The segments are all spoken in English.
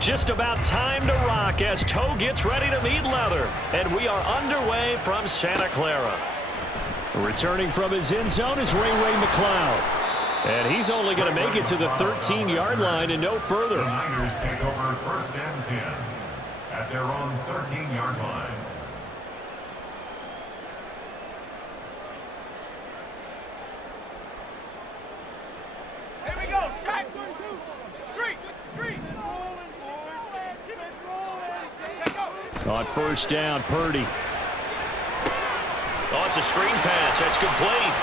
Just about time to rock as toe gets ready to meet leather. And we are underway from Santa Clara. Returning from his end zone is Ray McLeod. And he's only going to make it to the 13-yard line and no further. The Niners take over 1st and 10 at their own 13-yard line. Here we go. Shot. Street. On 1st down, Purdy. Oh, it's a screen pass. That's complete.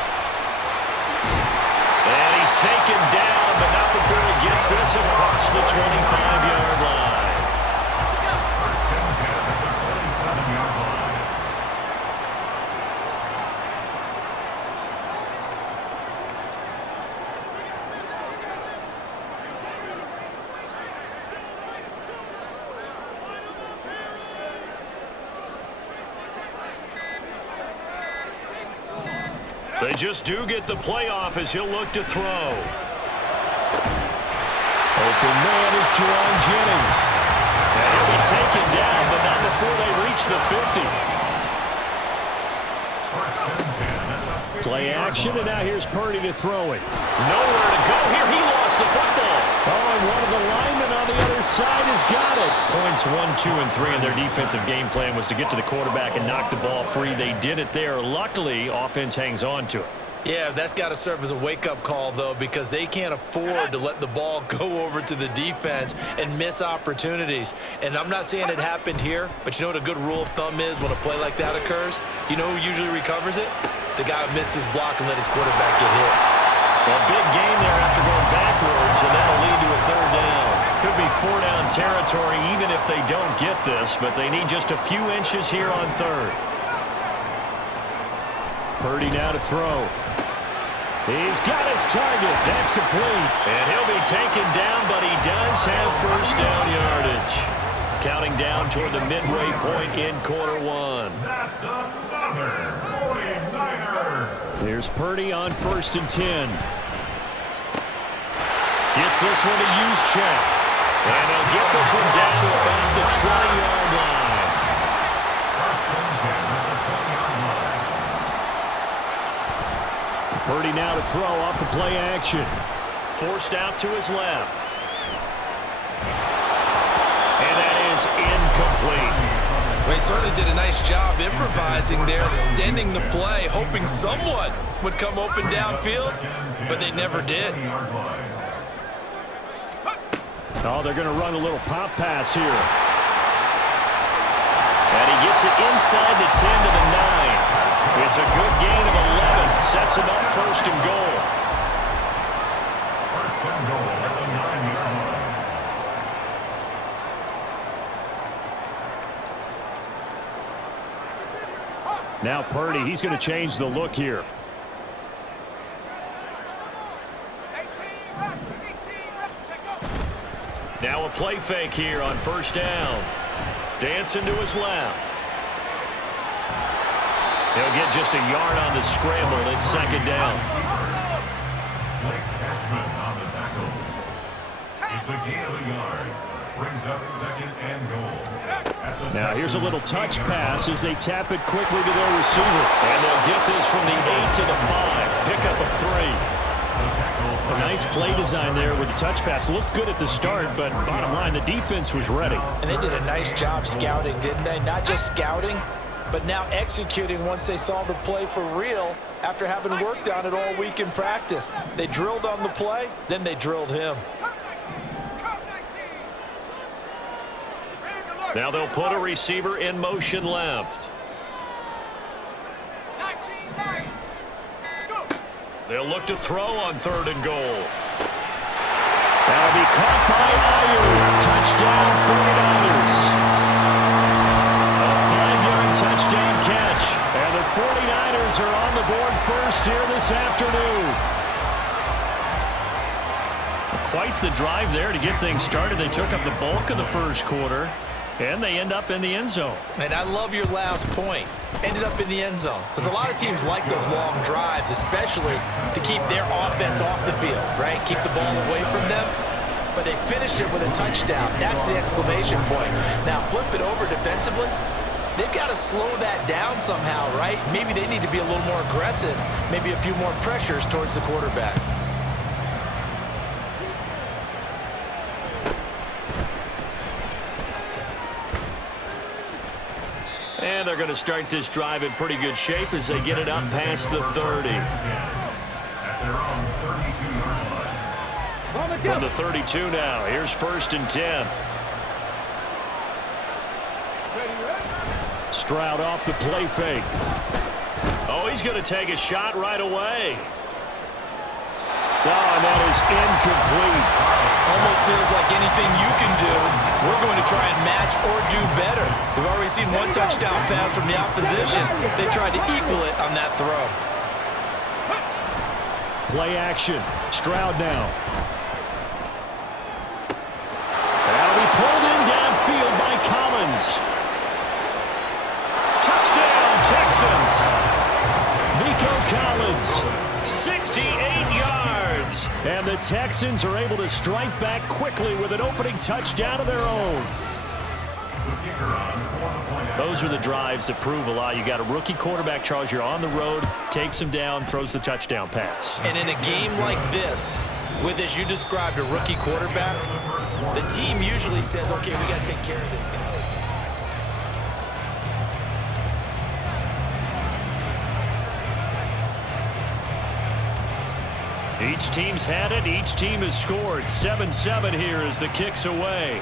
And he's taken down, but not before he gets this across the 25-yard line. 1st and 10 at the 37-yard line. They just do get the playoff as he'll look to throw. Open man is Jerron Jennings. And he'll be taken down, but not before they reach the 50. Play action, and now here's Purdy to throw it. Nowhere to go here. He lost the football. Oh, and one of the linemen on the other side has got it. Points 1, 2, and 3 in their defensive game plan was to get to the quarterback and knock the ball free. They did it there. Luckily, offense hangs on to it. Yeah, that's got to serve as a wake-up call, though, because they can't afford to let the ball go over to the defense and miss opportunities. And I'm not saying it happened here, but you know what a good rule of thumb is when a play like that occurs? You know who usually recovers it? The guy who missed his block and let his quarterback get hit. A big gain there after going backwards, and that'll lead to a 3rd down. Could be 4-down territory even if they don't get this, but they need just a few inches here on 3rd. Purdy now to throw. He's got his target. That's complete. And he'll be taken down, but he does have 1st down yardage. Counting down toward the midway point in quarter 1. That's another 49er. There's Purdy on 1st and 10. Gets this one to use check. And he'll get this one down to about the 20-yard line. 1st and 10 at the 20-yard line. Purdy now to throw off the play action. Forced out to his left. And that is incomplete. Well, he certainly did a nice job improvising there, extending the play, hoping someone would come open downfield, but they never did. Oh, they're going to run a little pop pass here. And he gets it inside the 10 to the 9. It's a good gain of 11. Sets him up 1st and goal. 1st and goal at the 9-yard line. Now Purdy, he's going to change the look here. Now a play fake here on 1st down. Dancing to his left. He'll get just a yard on the scramble. It's 2nd down. Blake Cashman on the tackle. It's a gain of a yard. Brings up 2nd and goal. Now here's a little touch pass as they tap it quickly to their receiver. And they'll get this from the 8 to the 5. Pick up a 3. A nice play design there with the touch pass. Looked good at the start, but bottom line, the defense was ready. And they did a nice job scouting, didn't they? Not just scouting, but now executing once they saw the play for real after having worked on it all week in practice. They drilled on the play, then they drilled him. Now they'll put a receiver in motion left. They'll look to throw on 3rd and goal. That'll be caught by Ayuk. Touchdown 49ers. A 5-yard touchdown catch. And the 49ers are on the board first here this afternoon. Quite the drive there to get things started. They took up the bulk of the 1st quarter. And they end up in the end zone. And I love your last point. Ended up in the end zone. Because a lot of teams like those long drives, especially to keep their offense off the field, right? Keep the ball away from them. But they finished it with a touchdown. That's the exclamation point. Now flip it over defensively. They've got to slow that down somehow, right? Maybe they need to be a little more aggressive, maybe a few more pressures towards the quarterback. And they're going to start this drive in pretty good shape as they get it up past the 30. At their own 32-yard line. From the 32 now. Here's 1st and 10. Stroud off the play fake. Oh, he's going to take a shot right away. Oh, and that is incomplete. Almost feels like anything you can do, we're going to try and match or do better. We've already seen one touchdown pass from the opposition. They tried to equal it on that throw. Play action. Stroud now. That'll be pulled in downfield by Collins. Touchdown, Texans. Nico Collins, 68 yards. And the Texans are able to strike back quickly with an opening touchdown of their own. Those are the drives that prove a lot. You got a rookie quarterback, Charles. You're on the road, takes him down, throws the touchdown pass. And in a game like this, with, as you described, a rookie quarterback, the team usually says, okay, we got to take care of this guy. Each team's had it. Each team has scored. 7-7 here as the kick's away.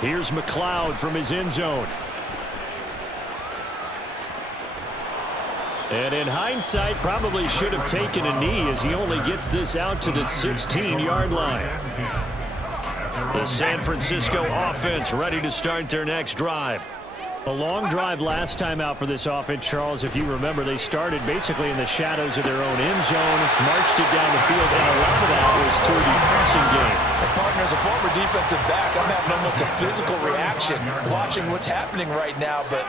Here's McLeod from his end zone. And in hindsight, probably should have taken a knee as he only gets this out to the 16-yard line. The San Francisco offense ready to start their next drive. A long drive last time out for this offense, Charles. If you remember, they started basically in the shadows of their own end zone, marched it down the field, and a lot of that was through the passing game. And partner, as a former defensive back, I'm having almost a physical reaction watching what's happening right now. But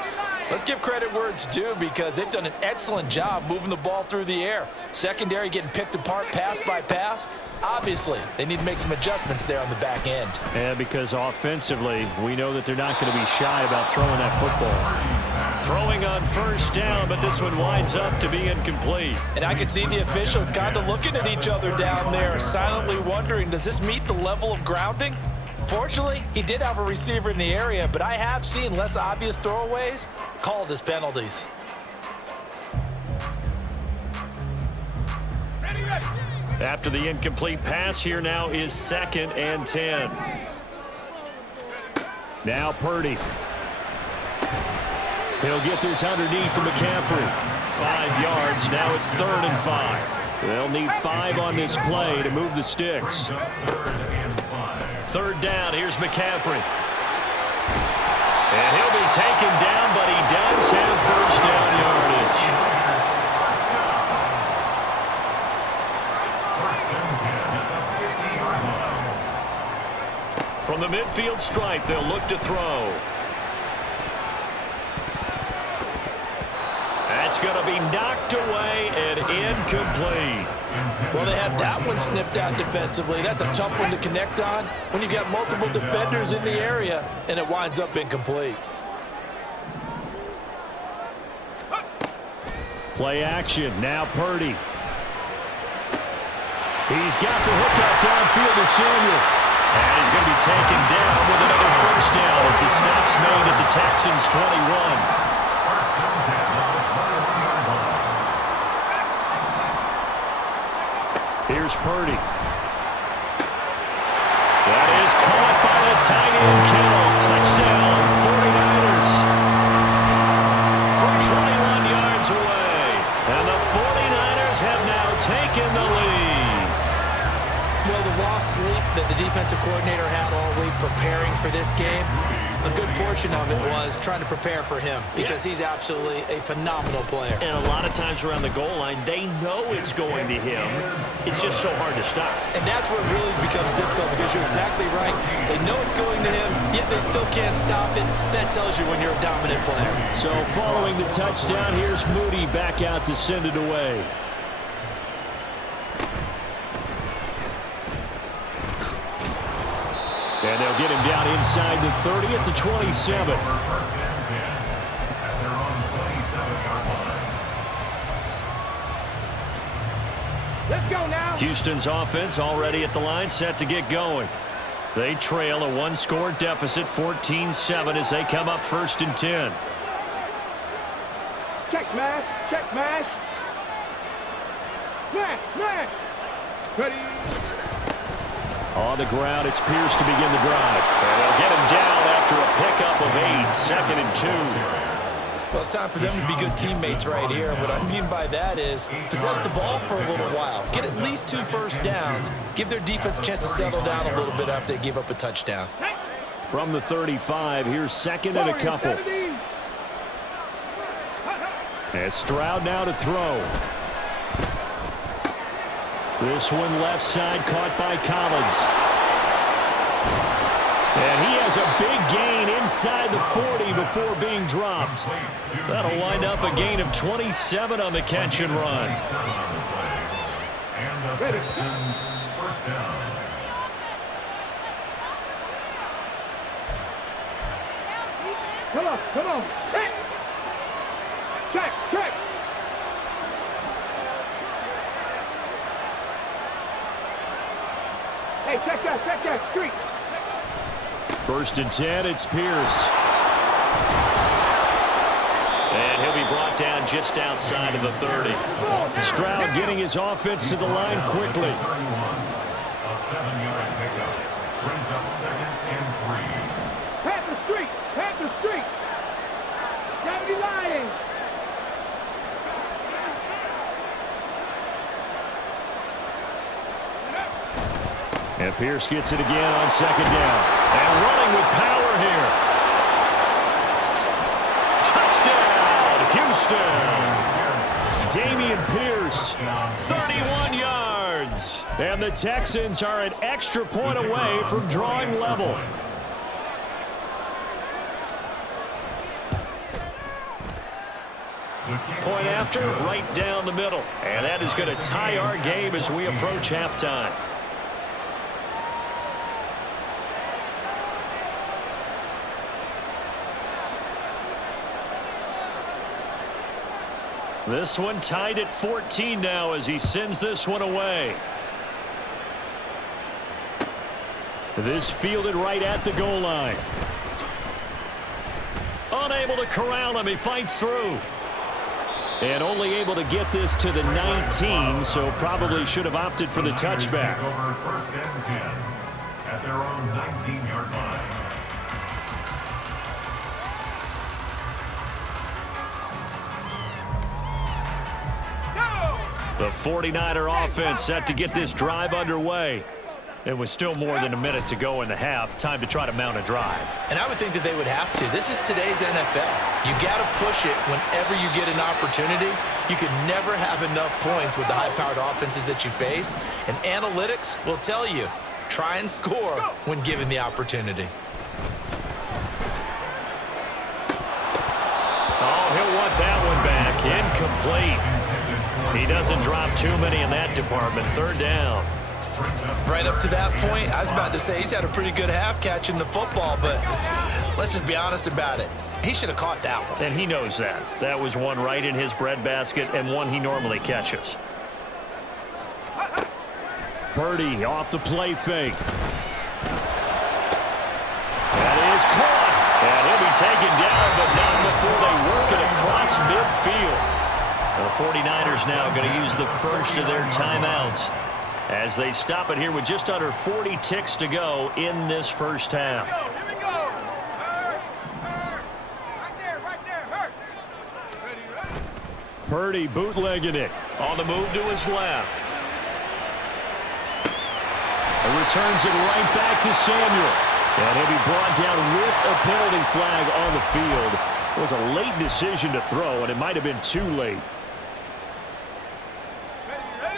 let's give credit where it's due because they've done an excellent job moving the ball through the air. Secondary getting picked apart pass by pass. Obviously, they need to make some adjustments there on the back end. And because offensively, we know that they're not going to be shy about throwing that football. Throwing on 1st down, but this one winds up to be incomplete. And I can see the officials kind of looking at each other down there, silently wondering, does this meet the level of grounding? Fortunately, he did have a receiver in the area, but I have seen less obvious throwaways called as penalties. After the incomplete pass, here now is 2nd and 10. Now Purdy. He'll get this underneath to McCaffrey. 5 yards. Now it's 3rd and 5. They'll need 5 on this play to move the sticks. 3rd down. Here's McCaffrey. And he'll be taken down, but he does have 1st down yardage. From the midfield stripe, they'll look to throw. That's going to be knocked away and incomplete. Well, they had that one snipped out defensively. That's a tough one to connect on when you've got multiple defenders in the area, and it winds up incomplete. Play action. Now Purdy. He's got the hookup downfield to Samuel. And he's going to be taken down with another 1st down as the stop's made at the Texans' 21. Here's Purdy. That is caught by the tight end Kittle. Touchdown, 49ers. From 21 yards away. And the 49ers have now taken the lead. Well, the lost sleep that the defensive coordinator had all week preparing for this game, a good portion of it was trying to prepare for him because he's absolutely a phenomenal player. And a lot of times around the goal line, they know it's going to him. It's just so hard to stop. And that's where it really becomes difficult because you're exactly right. They know it's going to him, yet they still can't stop it. That tells you when you're a dominant player. So following the touchdown, here's Moody back out to send it away. And they'll get him down inside the 30 at the 27. First and 10 at their own 27-yard line. Let's go now. Houston's offense already at the line, set to get going. They trail a one-score deficit, 14-7, as they come up first and 10. Check mash. Check mash. Smash. Smash. Ready. On the ground, it's Pierce to begin the drive. And they'll get him down after a pickup of 8, second and 2. Well, it's time for them to be good teammates right here. What I mean by that is possess the ball for a little while. Get at least 2 first downs. Give their defense a chance to settle down a little bit after they give up a touchdown. From the 35, here's second and a couple. As Stroud now to throw. This one left side caught by Collins. And he has a big gain inside the 40 before being dropped. That'll wind up a gain of 27 on the catch and run. And the Texans first down. Come on. Come on. Check. Check. Check. Hey, check that street. First and 10, it's Pierce. And he'll be brought down just outside of the 30. Stroud getting his offense to the line quickly. A 7-yard pickup brings up second and 3. Pat the street. Pat the street. Gravity lying. And Pierce gets it again on second down. And running with power here. Touchdown, Houston. Dameon Pierce, 31 yards. And the Texans are an extra point away from drawing level. Point after, right down the middle. And that is going to tie our game as we approach halftime. This one tied at 14 now as he sends this one away. This fielded right at the goal line. Unable to corral him, he fights through. And only able to get this to the 19, so probably should have opted for the touchback. Over first and 10 at their own 19-yard line. The 49er offense set to get this drive underway. It was still more than a minute to go in the half. Time to try to mount a drive. And I would think that they would have to. This is today's NFL. You got to push it whenever you get an opportunity. You could never have enough points with the high-powered offenses that you face. And analytics will tell you, try and score when given the opportunity. Oh, he'll want that one back. Incomplete. He doesn't drop too many in that department. Third down. Right up to that point, I was about to say he's had a pretty good half catching the football, but let's just be honest about it. He should have caught that one. And he knows that. That was one right in his breadbasket and one he normally catches. Purdy off the play fake. That is caught. And he'll be taken down, but not before they work it across midfield. The 49ers now going to use the first of their timeouts as they stop it here with just under 40 ticks to go in this first half. Here we go. Right there. Hurt. Ready. Purdy bootlegging it. On the move to his left. And returns it right back to Samuel. And he'll be brought down with a penalty flag on the field. It was a late decision to throw, and it might have been too late.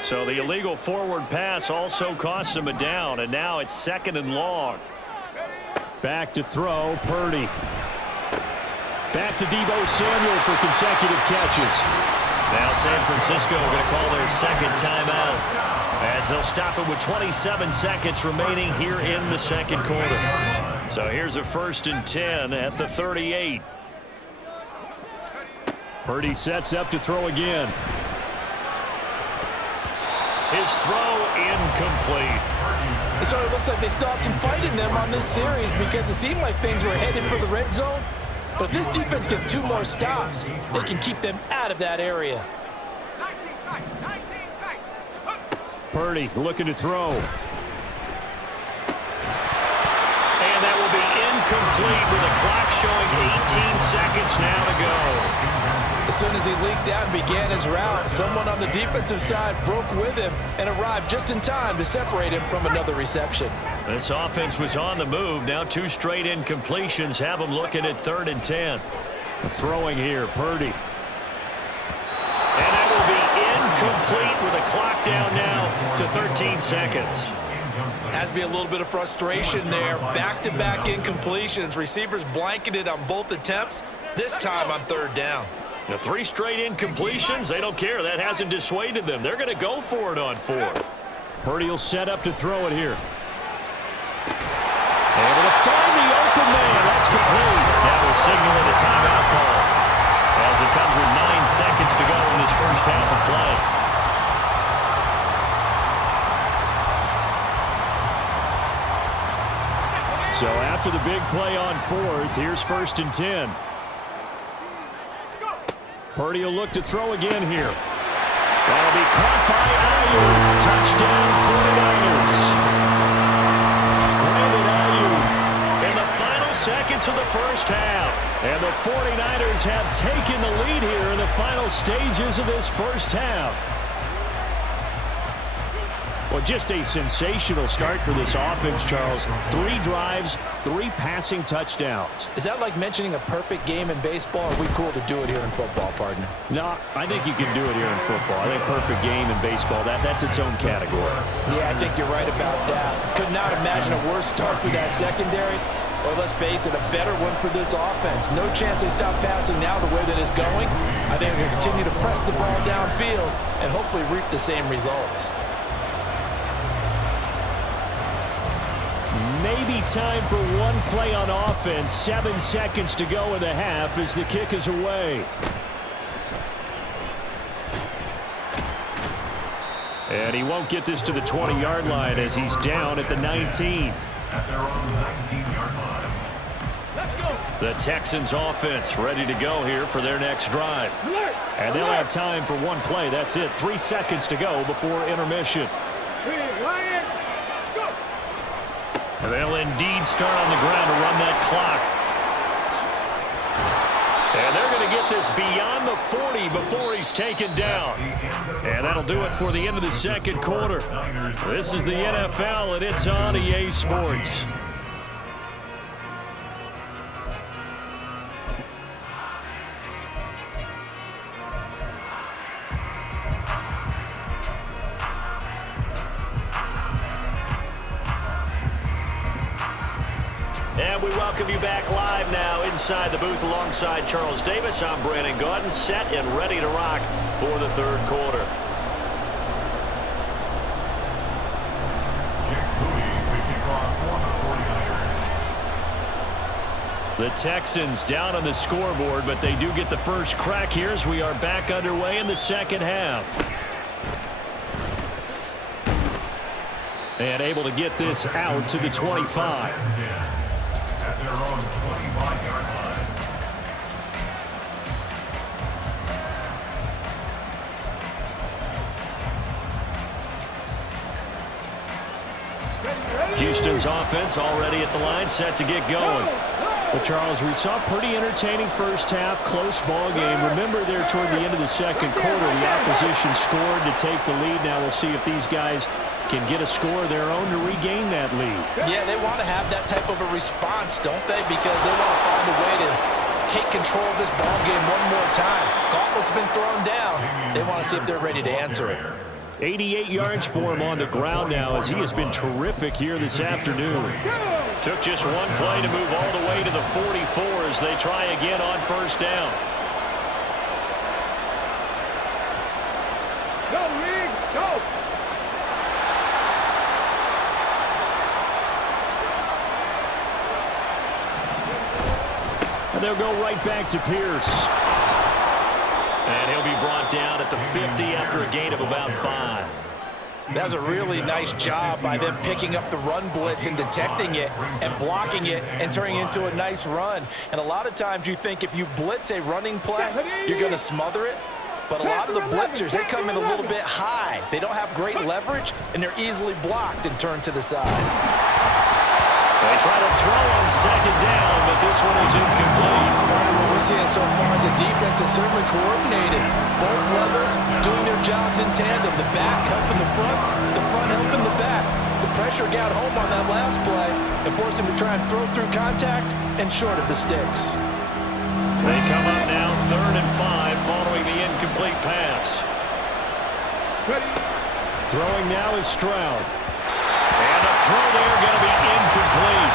So the illegal forward pass also costs him a down, and now it's second and long. Back to throw, Purdy. Back to Deebo Samuel for consecutive catches. Now San Francisco going to call their second timeout. as they'll stop it with 27 seconds remaining here in the second quarter. So here's a 1st and 10 at the 38. Purdy sets up to throw again. His throw incomplete. It sort of looks like they still have some fight in them on this series because it seemed like things were headed for the red zone. But if this defense gets 2 more stops, they can keep them out of that area. 19 tight, 19 tight. Purdy looking to throw. And that will be incomplete with the clock showing 18 seconds now to go. As soon as he leaked out and began his route, someone on the defensive side broke with him and arrived just in time to separate him from another reception. This offense was on the move. Now 2 straight incompletions have them looking at 3rd and 10. Throwing here, Purdy. And that will be incomplete with the clock down now to 13 seconds. Has to be a little bit of frustration there. Back-to-back incompletions. Receivers blanketed on both attempts, this time on 3rd down. The 3 straight incompletions, they don't care. That hasn't dissuaded them. They're going to go for it on 4th. Purdy will set up to throw it here. Able to find the open man. That's complete. Now we're signaling a timeout call as it comes with 9 seconds to go in this first half of play. So after the big play on 4th, here's 1st and 10. Purdy will look to throw again here. That'll be caught by Ayuk. Touchdown 49ers. Brandon Ayuk in the final seconds of the first half. And the 49ers have taken the lead here in the final stages of this first half. Well, just a sensational start for this offense, Charles. 3 drives, 3 passing touchdowns. Is that like mentioning a perfect game in baseball? Or are we cool to do it here in football, partner? No, I think you can do it here in football. I think perfect game in baseball, that's its own category. Yeah, I think you're right about that. Could not imagine a worse start for that secondary. Or let's face it, a better one for this offense. No chance they stop passing now the way that it's going. I think they're going to continue to press the ball downfield and hopefully reap the same results. Maybe time for one play on offense. 7 seconds to go in the half as the kick is away. And he won't get this to the 20-yard line as he's down at the 19. At their own 19-yard line. Let's go. The Texans offense ready to go here for their next drive. Alert. And they'll have time for one play. That's it. 3 seconds to go before intermission. Lion. Go. They'll indeed start on the ground to run that clock. And they're going to get this beyond the 40 before he's taken down. And that'll do it for the end of the second quarter. This is the NFL, and it's on EA Sports. And we welcome you back live now inside the booth alongside Charles Davis. I'm Brandon Gaudin, set and ready to rock for the third quarter. The Texans down on the scoreboard, but they do get the first crack here as we are back underway in the second half. And able to get this out to the 25. At their own 25-yard line. Houston's offense already at the line, set to get going. Well, Charles, we saw a pretty entertaining first half, close ball game. Remember there toward the end of the second quarter, the opposition scored to take the lead. Now we'll see if these guys can get a score of their own to regain that lead. Yeah, they want to have that type of a response, don't they? Because they want to find a way to take control of this ball game one more time. Gauntlet's been thrown down. They want to see if they're ready to answer it. 88 yards for him on the ground now as he has been terrific here this afternoon. Took just one play to move all the way to the 44 as they try again on first down. Go, League. Go. And they'll go right back to Pierce. And he'll be brought down at the 50 after a gain of about 5. That was a really nice job by them picking up the run blitz and detecting it and blocking it and turning it into a nice run. And a lot of times you think if you blitz a running play, you're going to smother it. But a lot of the blitzers, they come in a little bit high. They don't have great leverage, and they're easily blocked and turned to the side. They try to throw on second down, but this one is incomplete. Part of what we're seeing so far is the defense is certainly coordinated. Both levels doing their jobs in tandem. The back helping the front helping the back. The pressure got home on that last play and forced him to try and throw through contact and short of the sticks. They come up now 3rd and 5 following the incomplete pass. Throwing now is Stroud. And a throw there going to be incomplete.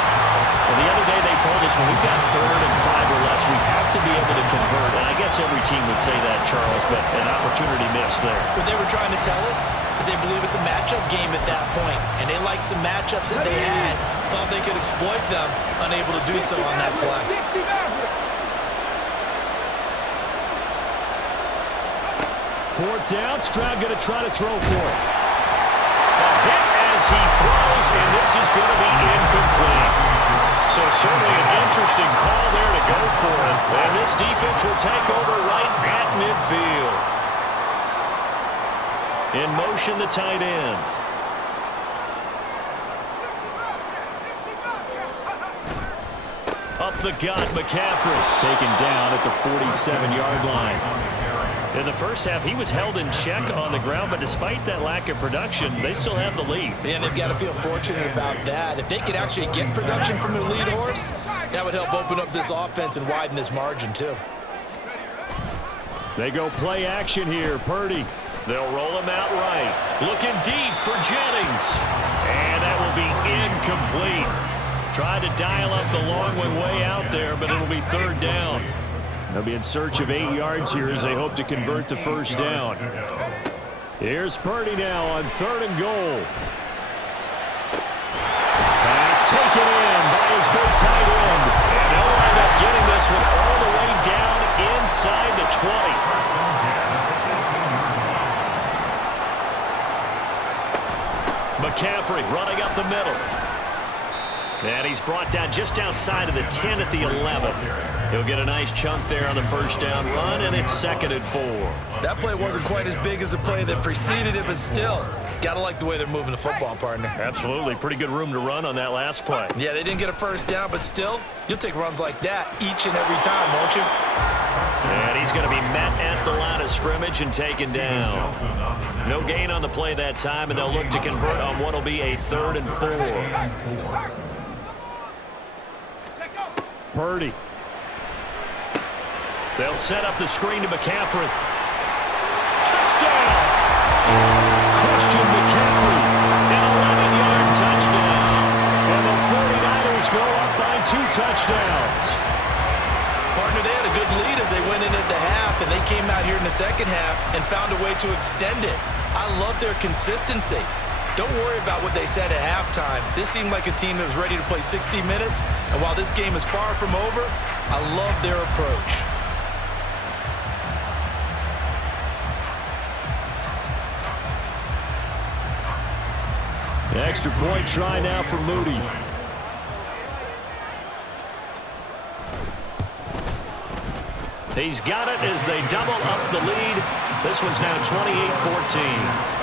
Well, the other day they told us when we've got 3rd and 5 or less, we have to be able to convert. And I guess every team would say that, Charles, but an opportunity missed there. What they were trying to tell us is they believe it's a matchup game at that point, and they liked some matchups that they had, thought they could exploit them, unable to do so on that play. 4th down, Stroud going to try to throw for it. A hit as he throws, and this is going to be incomplete. So certainly an interesting call there to go for it. And this defense will take over right at midfield. In motion, the tight end. Up the gut, McCaffrey. Taken down at the 47-yard line. In the first half, he was held in check on the ground, but despite that lack of production, they still have the lead. And they've got to feel fortunate about that. If they could actually get production from their lead horse, that would help open up this offense and widen this margin, too. They go play action here. Purdy. They'll roll him out right. Looking deep for Jennings. And that will be incomplete. Tried to dial up the long one way out there, but it'll be 3rd down. They'll be in search of 8 yards here as they hope to convert the first down. Here's Purdy now on 3rd and goal. Pass taken in by his big tight end. And they'll wind up getting this one all the way down inside the 20. McCaffrey running up the middle. And he's brought down just outside of the 10 at the 11. He'll get a nice chunk there on the first down run, and it's 2nd and 4. That play wasn't quite as big as the play that preceded it, but still, got to like the way they're moving the football, partner. Absolutely. Pretty good room to run on that last play. Yeah, they didn't get a first down, but still, you'll take runs like that each and every time, won't you? And he's going to be met at the line of scrimmage and taken down. No gain on the play that time, and they'll look to convert on what will be a 3rd and 4. Purdy. They'll set up the screen to McCaffrey. Touchdown! Christian McCaffrey. An 11-yard touchdown. And the 49ers go up by 2 touchdowns. Partner, they had a good lead as they went in at the half, and they came out here in the second half and found a way to extend it. I love their consistency. Don't worry about what they said at halftime. This seemed like a team that was ready to play 60 minutes, and while this game is far from over, I love their approach. The extra point try now for Moody. He's got it as they double up the lead. This one's now 28-14.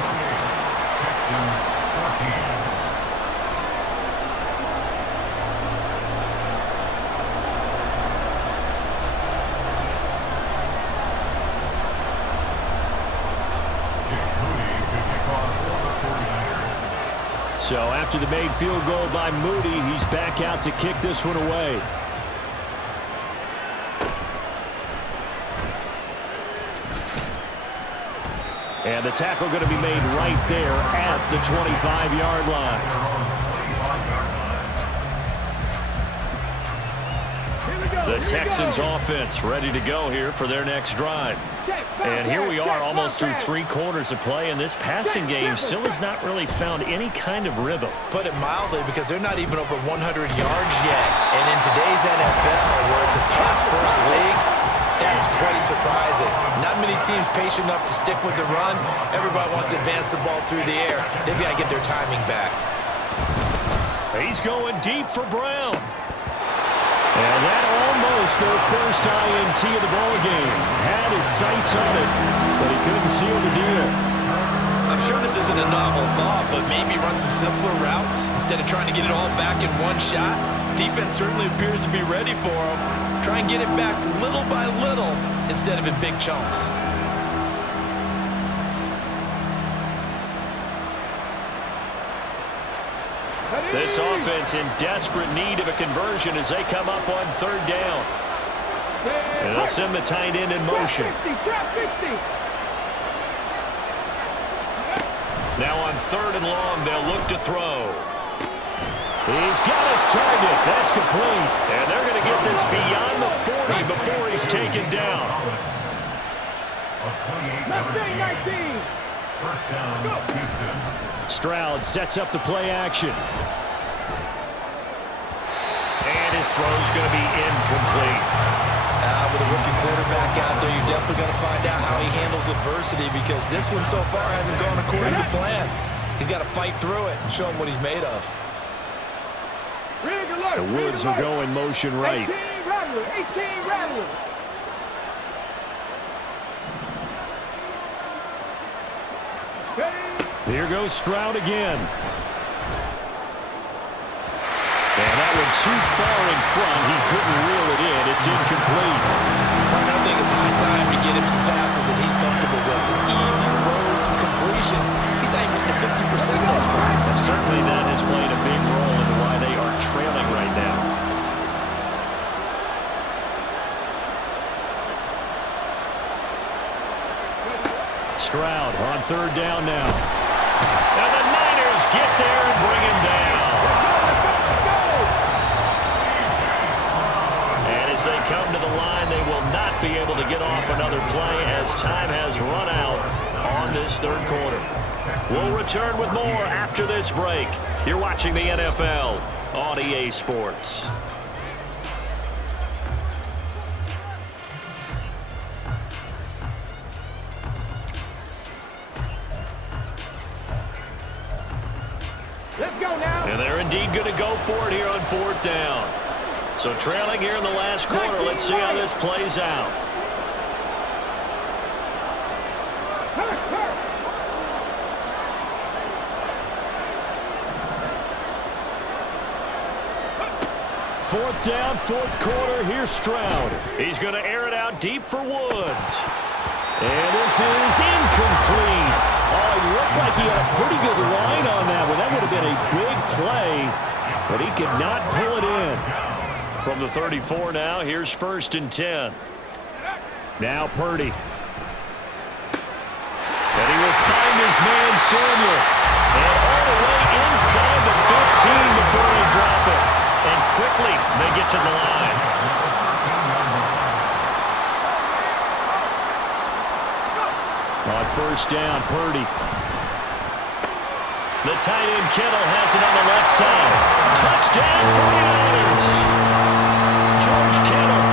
So after the made field goal by Moody, he's back out to kick this one away. And the tackle going to be made right there at the 25-yard line. The Texans offense ready to go here for their next drive. And here we are almost through 3 quarters of play, and this passing game still has not really found any kind of rhythm. Put it mildly, because they're not even over 100 yards yet. And in today's NFL, where it's a pass-first league, that is quite surprising. Not many teams patient enough to stick with the run. Everybody wants to advance the ball through the air. They've got to get their timing back. He's going deep for Brown. And that almost their first INT of the ball game. Had his sights on it, but he couldn't seal the deal. I'm sure this isn't a novel thought, but maybe run some simpler routes instead of trying to get it all back in one shot. Defense certainly appears to be ready for him. Try and get it back little by little instead of in big chunks. This offense in desperate need of a conversion as they come up on 3rd down. And they'll send the tight end in motion. Now on 3rd and long, they'll look to throw. He's got his target. That's complete. And they're going to get this beyond the 40 before he's taken down. First down, Houston. Stroud sets up the play action. And his throw's going to be incomplete. With a rookie quarterback out there, you're definitely going to find out how he handles adversity, because this one so far hasn't gone according to plan. He's got to fight through it and show him what he's made of. The Woods will go in motion right. 18 Rattler. Here goes Stroud again. And that one too far in front. He couldn't reel it in. It's incomplete. I think it's high time to get him some passes that he's comfortable with. Some easy throws, some completions. He's not even hitting 50% thus far. And certainly that has played a big role in why they are trailing right now. Stroud on 3rd down now. And the Niners get there and bring him down. And as they come to the line, they will not be able to get off another play as time has run out on this 3rd quarter. We'll return with more after this break. You're watching the NFL on EA Sports. Let's go now. And they're indeed going to go for it here on 4th down. So trailing here in the last quarter. Let's see how this plays out. Fourth down, 4th quarter. Here's Stroud. He's going to air it out deep for Woods. And this is incomplete. Oh, it looked like he had a pretty good line on that one. That would have been a big play, but he could not pull it in. From the 34 now, here's 1st and 10. Now Purdy. And he will find his man Samuel. And all the way inside the 15 before they drop it. And quickly they get to the line. On 1st down, Purdy. The tight end Kittle has it on the left side. Touchdown 49ers. George Kittle